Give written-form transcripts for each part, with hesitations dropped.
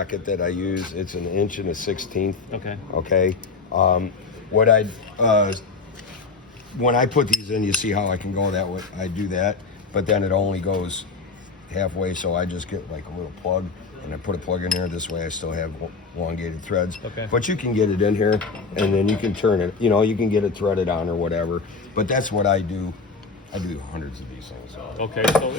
Socket that I use, it's 1 1/16. Okay. Okay. When I put these in, you see how I can go that way. I do that, but then it only goes halfway, so I just get like a little plug, and I put a plug in there. This way, I still have elongated threads. Okay. But you can get it in here, and then you can turn it. You can get it threaded on or whatever. But that's what I do. I do hundreds of these things. Okay, so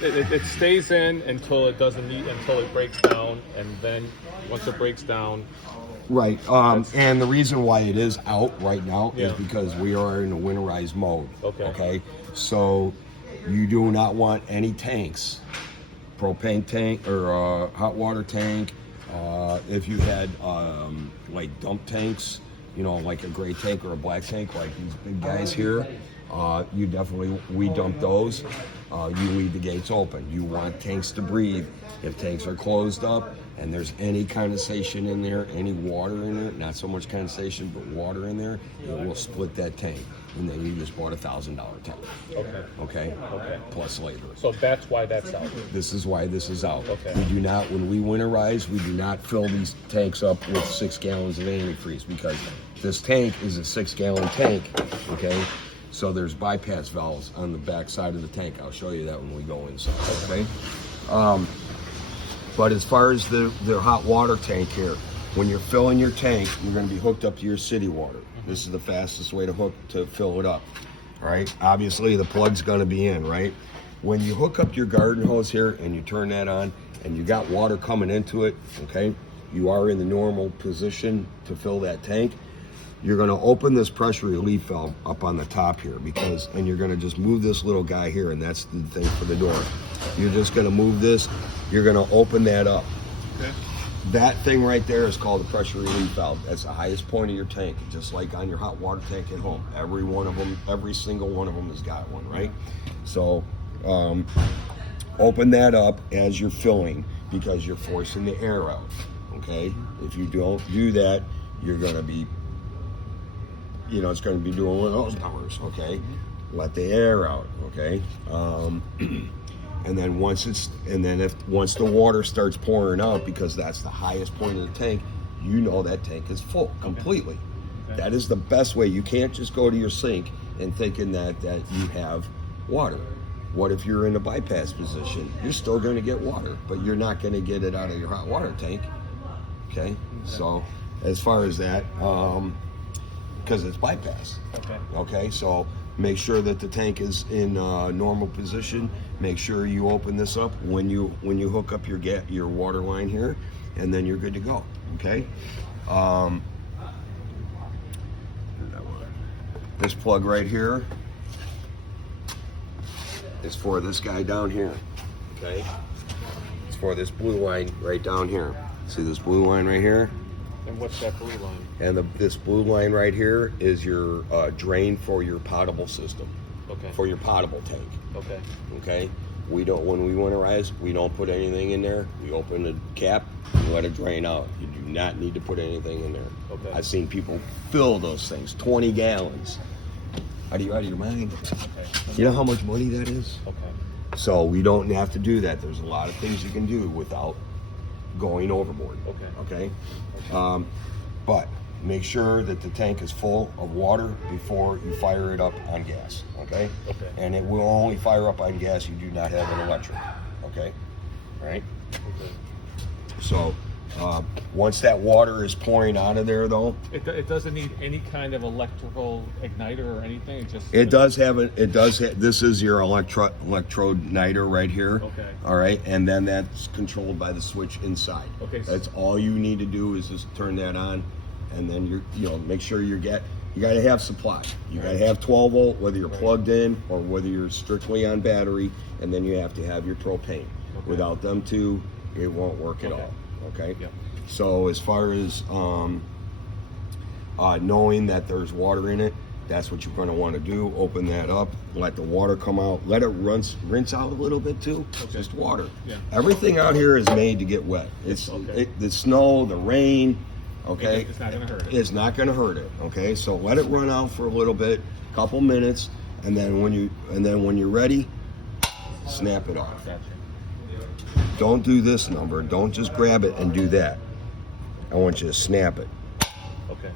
it stays in until it doesn't need, until it breaks down, and then once it breaks down. Right, and the reason why it is out right now is Yeah. because we are in a winterized mode. Okay. So you do not want any tanks, propane tank or hot water tank. If you had like dump tanks, like a gray tank or a black tank, like these big guys here, we dump those. You leave the gates open. You want tanks to breathe. If tanks are closed up and there's any condensation in there, any water in there, not so much condensation, but water in there, it will split that tank. And then you just bought a $1,000 tank. Okay. Plus labor. So that's why that's out. This is why this is out. Okay. We do not, when we winterize, we do not fill these tanks up with 6 gallons of antifreeze, because this tank is a 6-gallon tank. Okay. So there's bypass valves on the back side of the tank. I'll show you that when we go inside, okay? But as far as the hot water tank here, when you're filling your tank, you're gonna be hooked up to your city water. This is the fastest way to fill it up, all right? Obviously, the plug's gonna be in, right? When you hook up your garden hose here and you turn that on and you got water coming into it, okay? You are in the normal position to fill that tank. You're gonna open this pressure relief valve up on the top here, and you're gonna just move this little guy here, and that's the thing for the door. You're just gonna move this, you're gonna open that up. Okay. That thing right there is called the pressure relief valve. That's the highest point of your tank, just like on your hot water tank at home. Every single one of them has got one, right? So open that up as you're filling, because you're forcing the air out, okay? If you don't do that, you're gonna be it's going to be doing one of those numbers, okay? Let the air out, okay? And then once the water starts pouring out, because that's the highest point of the tank, that tank is full completely. Okay. That is the best way. You can't just go to your sink and thinking that you have water. What if you're in a bypass position? You're still going to get water, but you're not going to get it out of your hot water tank, okay? So as far as that, because it's bypass. Okay, so make sure that the tank is in normal position. Make sure you open this up when you hook up your water line here, and then you're good to go. Okay. This plug right here is for this guy down here. Okay. It's for this blue line right down here. See this blue line right here? And what's that blue line? And this blue line right here is your drain for your potable system. Okay. For your potable tank. Okay. Okay. When we winterize, we don't put anything in there. We open the cap and let it drain out. You do not need to put anything in there. Okay. I've seen people fill those things, 20 gallons. Are you out of your mind? Okay. You know how much money that is? Okay. So we don't have to do that. There's a lot of things you can do without going overboard. Okay. But make sure that the tank is full of water before you fire it up on gas. Okay. And it will only fire up on gas. You do not have an electric. Okay. All right. Okay. So once that water is pouring out of there, though, it doesn't need any kind of electrical igniter or anything. It does have this is your electrode igniter right here. Okay. All right, and then that's controlled by the switch inside. Okay. That's all you need to do is just turn that on, and then make sure you got to have supply. You got to have 12 volt, whether you're plugged in or whether you're strictly on battery, and then you have to have your propane. Okay. Without them two, it won't work at all. Okay. Yep. So as far as knowing that there's water in it, that's what you're going to want to do. Open that up, let the water come out, let it rinse out a little bit too. Okay. Just water. Yeah. Everything out here is made to get wet. It's the snow, the rain. Okay. It's not going to hurt it. It's not going to hurt it. Okay. So let it run out for a little bit, couple minutes, and then when you're ready, snap it off. Gotcha. don't do this number. Don't just grab it and do that. I want you to snap it. Okay.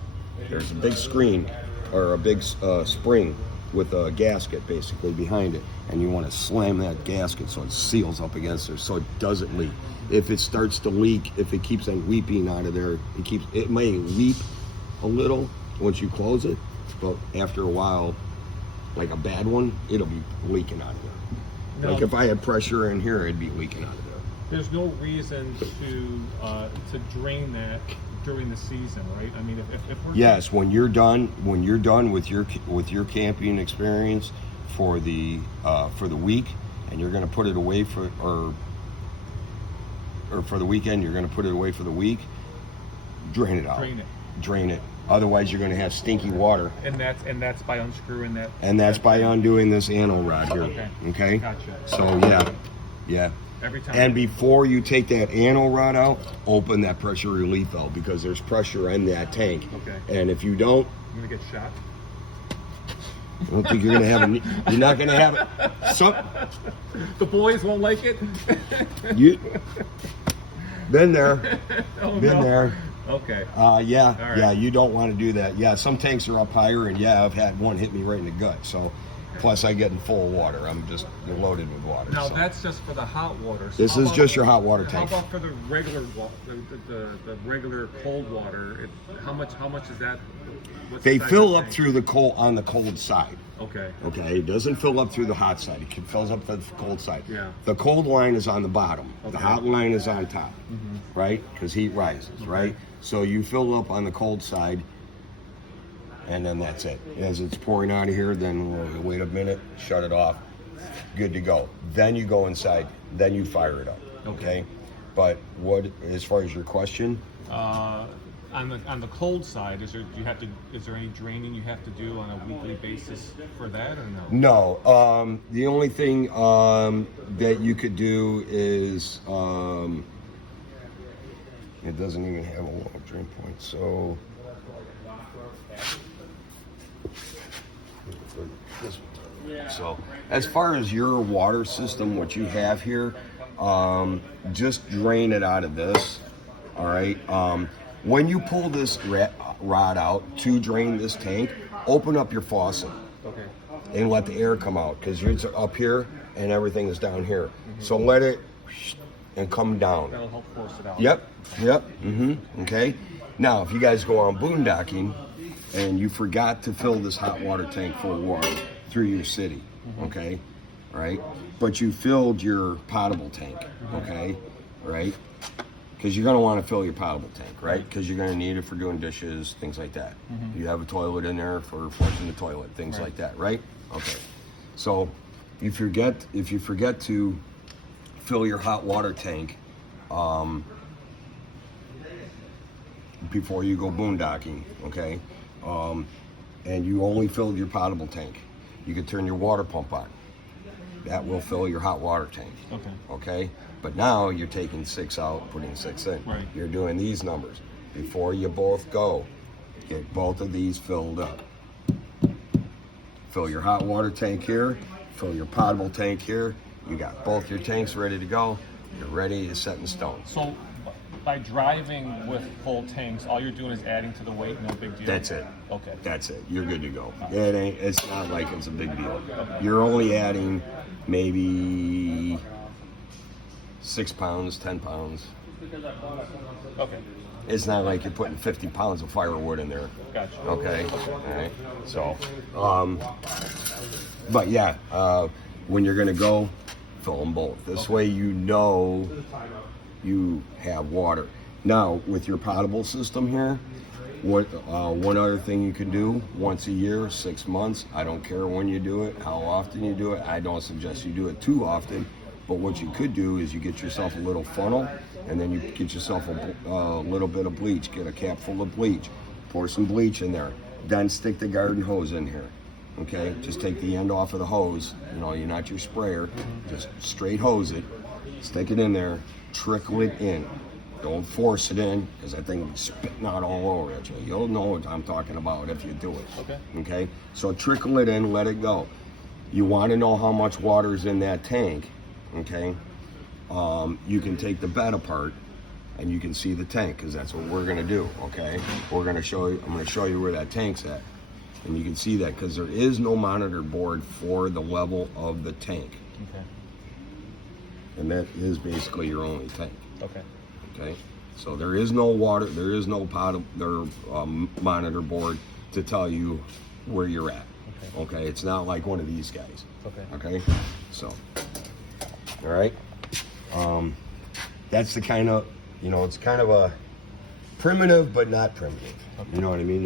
There's a big screen or a big spring with a gasket basically behind it, and you want to slam that gasket so it seals up against there so it doesn't leak. If it starts to leak, if it keeps on weeping out of there, it may leak a little once you close it, but after a while, like a bad one, it'll be leaking out of there. No. Like if I had pressure in here, it'd be leaking out of there. There's no reason to drain that during the season, right? I mean, if we're Yes, when you're done with your camping experience for the week, and you're going to put it away or for the weekend, you're going to put it away for the week. Drain it out. Drain it. Otherwise, you're going to have stinky water. And that's by unscrewing that. And that's by undoing this anno rod here. Okay. Okay. Gotcha. So yeah. Every time. And before you take that anno rod out, open that pressure relief valve because there's pressure in that tank. Okay. And if you don't, I'm gonna get shot. I don't think you're gonna have it. You're not gonna have it. The boys won't like it. You been there. Oh, Been no. there. Okay. Yeah. All right. Yeah. You don't want to do that. Yeah. Some tanks are up higher, and I've had one hit me right in the gut. So, plus I get in full of water. I'm just loaded with water. Now so. that's just for the hot water. So This how is about- just your hot water How tank. about for the regular the regular cold water? How much is that? What's They the size fill of the up tank? through the cold on the cold side. Okay. Okay, it doesn't fill up through the hot side. It fills up the cold side. Yeah. The cold line is on the bottom. The Okay. hot line is on top, right? Because heat rises, right? So you fill up on the cold side, and then that's it. As it's pouring out of here, then we'll wait a minute, shut it off, good to go. Then you go inside, then you fire it up, okay? But as far as your question, On the cold side, is there any draining you have to do on a weekly basis for that or no? no. The only thing that you could do is it doesn't even have a long drain point. So as far as your water system, what you have here, just drain it out of this. All right. When you pull this rod out to drain this tank, open up your faucet. Okay. And let the air come out because it's up here and everything is down here. So let it and come down. That'll help force it out. Yep. Okay. Now, if you guys go on boondocking and you forgot to fill this hot water tank full of water through your city, okay, right? But you filled your potable tank, okay, right? Because you're going to want to fill your potable tank, right? Because you're going to need it for doing dishes, things like that. You have a toilet in there for flushing the toilet, things like that, right? Okay. So if you forget to fill your hot water tank before you go boondocking, okay, and you only filled your potable tank, you could turn your water pump on. That will fill your hot water tank. Okay. But now you're taking 6 out, putting 6 in. Right. You're doing these numbers. Before you both go, get both of these filled up. Fill your hot water tank here, fill your potable tank here. You got both your tanks ready to go. You're ready to set in stone. So by driving with full tanks, all you're doing is adding to the weight, no big deal? That's it. Okay. That's it. You're good to go. It's not like it's a big deal. You're only adding maybe 6 pounds, 10 pounds. Okay. It's not like you're putting 50 pounds of firewood in there. Gotcha. Okay. All right. So, but yeah, when you're gonna go, fill them both. This way you know you have water. Now with your potable system here, one other thing you can do once a year, 6 months. I don't care when you do it, how often you do it. I don't suggest you do it too often. But what you could do is you get yourself a little funnel, and then you get yourself a little bit of bleach. Get a cap full of bleach. Pour some bleach in there. Then stick the garden hose in here. Okay? Just take the end off of the hose. You're not your sprayer. Just straight hose it. Stick it in there. Trickle it in. Don't force it in, because that thing is spitting out all over at you. You'll know what I'm talking about if you do it. Okay? So trickle it in, let it go. You want to know how much water is in that tank. Okay, you can take the bed apart and you can see the tank, because that's what we're gonna do. Okay, we're gonna show you. I'm gonna show you where that tank's at, and you can see that because there is no monitor board for the level of the tank, Okay. and that is basically your only tank. Okay. Okay, so there is no water, there is no monitor board to tell you where you're at. Okay. Okay, it's not like one of these guys. Okay. Okay, so all right, that's the kind of, it's kind of a primitive but not primitive. Okay. You know what I mean?